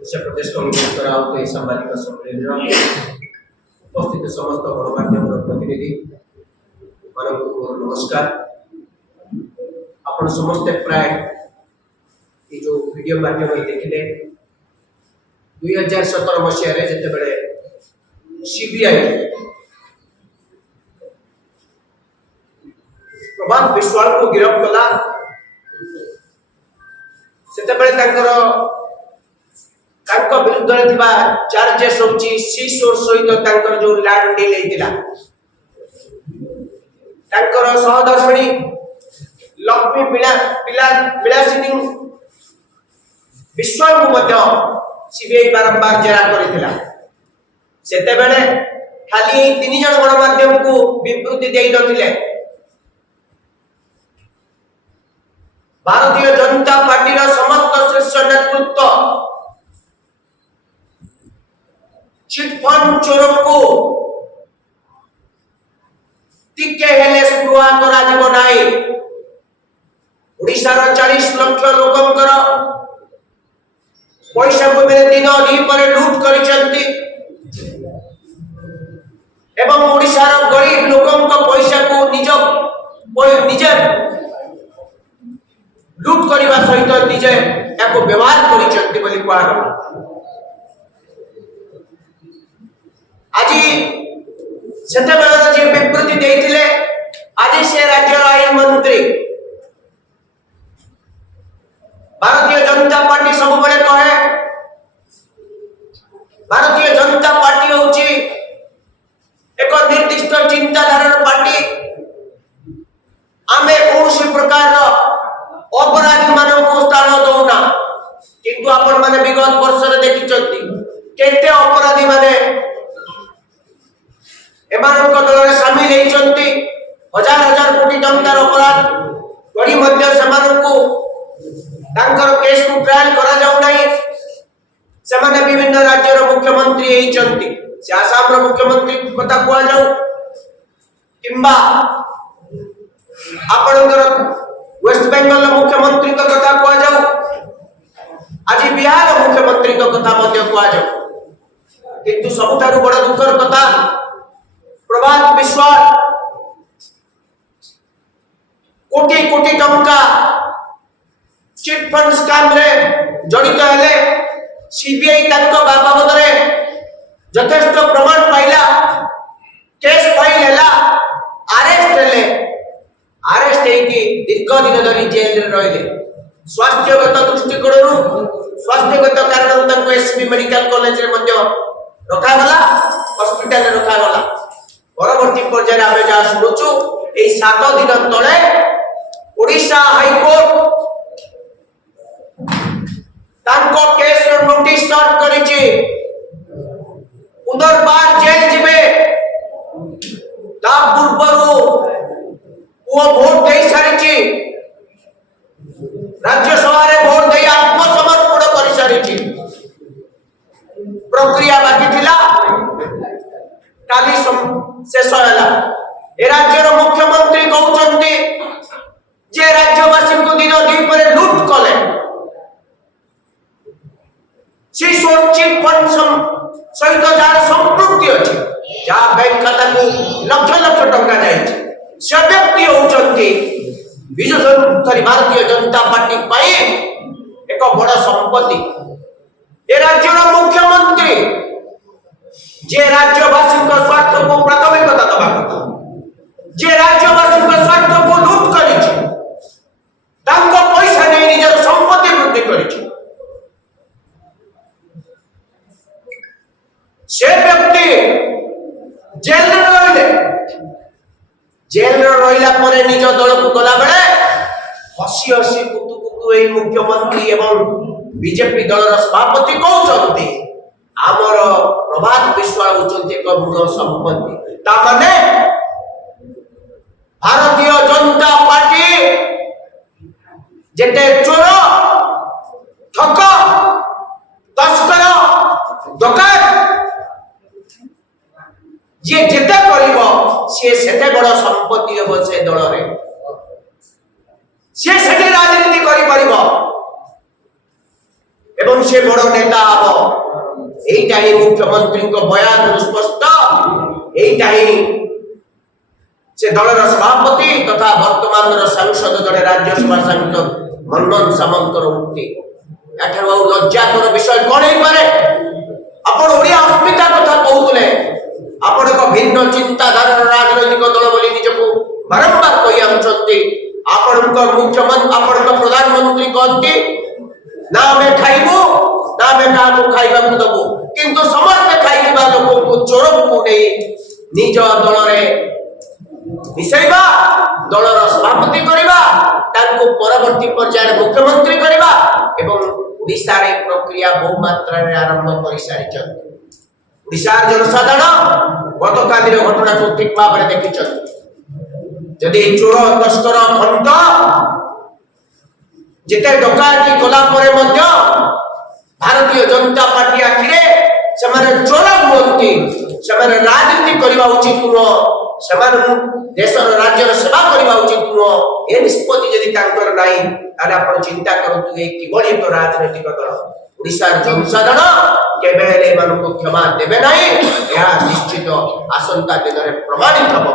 उत्तर प्रदेश कांग्रेस द्वारा सांबादिक सम्मेलन उपस्थित समस्त गणमाध्यम प्रतिनिधि मानक नमस्कार। आपण समस्ते प्राय ये जो वीडियो माध्यम देखिले 2017 मसीह रे जते बेले सीबीआई प्रभात विश्वाल को गिरफ्त कला सेते बेले तांकर विरुद्ध थिबा चार्जेस होची सीसोर सहित तांकर जो लैंड डील हेतिला तांकर सहदर्शनी लक्ष्मी विलासिनी विश्वाल को मध्य सीबीआई बारंबार जेरा करिथिला। सेते बेले खाली 3 जन गणमाध्यम को विवृत्ति देई नथिले। भारतीय जनता पार्टी रा समस्त शीर्ष नेतृत्व चिटफंड चोर को टिके हेले स्पृहा करा जीव नाही। ओडिसा रा 40 लाख लोकंकर पैसा को मेरे दिन पर लूट करिसंती एवं ओडिसा रा गरीब लोकन को पैसा को निजे लूट करबा सहित निजे एको व्यवहार करिसंती बोली कहला। आज सेते बेला जे विवृत्ति देइथिले आज से राज्य आईन मंत्री भारतीय जनता पार्टी सब बड़े कहे भारतीय जनता पार्टी होची एक निर्दिष्ट चिंताधारार पार्टी। आमे कौन प्रकार अपराधी मानक स्थान दौना किंतु आपण माने विगत वर्ष रे देखिचंती केते अपराधी माने एमानक दल रे शामिल हेचंती। हजार हजार कोटी टंकार अपराध गड़ी मध्य समान को तांकर केस को ट्रायल करा जाउ नाही। सेमाने विभिन्न राज्य रो मुख्यमंत्री हेचंती। से आसाम रो मुख्यमंत्री कथा कुआ जाउ किंबा आपनकर वेस्ट बंगाल मुख्यमंत्री को कथा कुआ जाउ आज बिहार मुख्यमंत्री को कथा मध्य कुआ जाउ किंतु सबठारु बड़ दुखर कथा प्रभात विश्वाल कोटी कोटी टंका चिट फंड स्कैम रे जड़ित हेले सीबीआई ताको बाबद रे यथेष्ट प्रमाण पाइला केस फाइल हैला अरेस्ट हेकी दीर्घ दिन धरी जेल रे रहिले। स्वास्थ्यगत दृष्टिकोणरू स्वास्थ्यगत कारण तक एसबी मेडिकल कॉलेज रे मध्य रखा गला हॉस्पिटल रे रखा गला। परवर्ती पर्याय आमे जा सुनुचु ए 7 दिन तळे ओडिशा हाई कोर्ट तांको केस रो नोटिस सर्व करिछि पुनर्बार जेल जिबे ता पूर्वरु वो वोट दे सारिछि राज्यसभा रे वोट दे आत्मसमर्पण करि सारिछि। प्रक्रिया बाकी थिला काली शेष होला। ए राज्य रो मुख्यमंत्री कहउचंती जे राज्यवासी को दिन दी पर लूट कले सी चिट फंड सहित जार संपृक्ति अछि जा बैंक खाता को लक्ष लक्ष टंका जायछि से व्यक्ति होचंती विजु भारतीय जनता पार्टी पाई एक बड़ संपत्ति। ए राज्य रो मुख्यमंत्री जे राज्यवासी को स्वार्थ को प्राथमिकता दबा कथा जे राज्यवासी को स्वार्थ को लूट करिछि तांको पैसा नै निजर संपत्ति वृद्धि करिछि से व्यक्ति जेल रहिला परे निज दल को गला बेले हसी हसी कुतु कुतु ए मुख्यमंत्री एवं बीजेपी दल सभापति कहउचंती आमर प्रभात विश्वाल होचंती एक मूल संपत्ति। ता माने भारतीय जनता पार्टी जेते चोर ठक तस्कर डकैत जे जेते करिवो से सेते बड़ संपत्ति हो से दल रे से सेते राजनीति करि परिबो एवं से बड़ नेता हबो। এইটা ହିଁ ମୁଖ୍ୟମନ୍ତ୍ରୀଙ୍କ ବୟାନ ସ୍ପଷ୍ଟ। এইটা ହିଁ ସେ ଦଳର ସଭାପତି ତଥା ବର୍ତ୍ତମାନର ସାଂସଦ ଜଣେ ରାଜ୍ୟସଭା ସାଂସଦ ମନମୋହନ ସାମନ୍ତର ଉକ୍ତି। ଏଠାରୁ ଆଉ ଲଜ୍ଜାକର ବିଷୟ କଣ ହେଇପାରେ? ଆପଣ ଓଡ଼ିଆ ଅସ୍ମିତା କଥା କହୁଥିଲେ, ଆପଣ ଏକ ଭିନ୍ନ ଚିନ୍ତାଧାରାର ରାଜନୈତିକ ଦଳ ବୋଲି ନିଜକୁ ବାରମ୍ବାର କହି ଆସୁଛନ୍ତି। ଆପଣଙ୍କ ମୁଖ୍ୟମନ୍ତ୍ରୀ ଆପଣଙ୍କ ପ୍ରଧାନମନ୍ତ୍ରୀ କହନ୍ତି ନା ଆମେ ଖାଇବୁ ନା ଆମେ କାହାକୁ ଖାଇବାକୁ ଦବୁ, କିନ୍ତୁ ସମସ୍ତେ ଖାଇଥିବା ଲୋକଙ୍କୁ ଚୋରକୁ ନେଇ ନିଜ ଦଳରେ ମିଶାଇବା, ଦଳର ସଭାପତି କରିବା, ତାଙ୍କୁ ପରବର୍ତ୍ତୀ ପର୍ଯ୍ୟାୟରେ ମୁଖ୍ୟମନ୍ତ୍ରୀ କରିବା ଏବଂ ଓଡ଼ିଶାରେ ପ୍ରକ୍ରିୟା ବହୁ ମାତ୍ରାରେ ଆରମ୍ଭ କରିସାରିଛନ୍ତି। ଓଡ଼ିଶାର ଜନସାଧାରଣ ଗତକାଲିର ଘଟଣାକୁ ଠିକ ଭାବରେ ଦେଖିଛନ୍ତି। ଯଦି ଚୋର ତସ୍କର ଖଣ୍ଟ ଯେତେ ଡକାୟତି କଲା ପରେ ମଧ୍ୟ ଭାରତୀୟ ଜନତା ପାର୍ଟି ଆଖିରେ ସେମାନେ ଚୋର ହୁଅନ୍ତି, ସେମାନେ ରାଜନୀତି କରିବା ଉଚିତ ନୁହଁ, ସେମାନଙ୍କୁ ଦେଶର ରାଜ୍ୟର ସେବା କରିବା ଉଚିତ ନୁହଁ, ଏ ନିଷ୍ପତ୍ତି ଯଦି ତାଙ୍କର ନାହିଁ ତାହେଲେ ଆପଣ ଚିନ୍ତା କରନ୍ତୁ ଏ କିଭଳି ଏକ ରାଜନୈତିକ ଦଳ। ଓଡ଼ିଶାର ଜନସାଧାରଣ କେବେ ହେଲେ ଏମାନଙ୍କୁ କ୍ଷମା ଦେବେ ନାହିଁ, ଏହା ନିଶ୍ଚିତ ଆସନ୍ତା ଦିନରେ ପ୍ରମାଣିତ ହେବ।